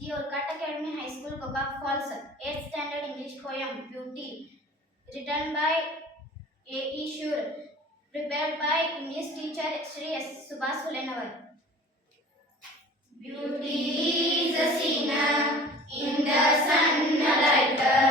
The Orkat Academy High School, Gokak Falls, 8th Standard English Poem, Beauty, written by A.E. Shure, prepared by English teacher Sri S. Subhas Hulenavar. Beauty is a sinner in the sunlight.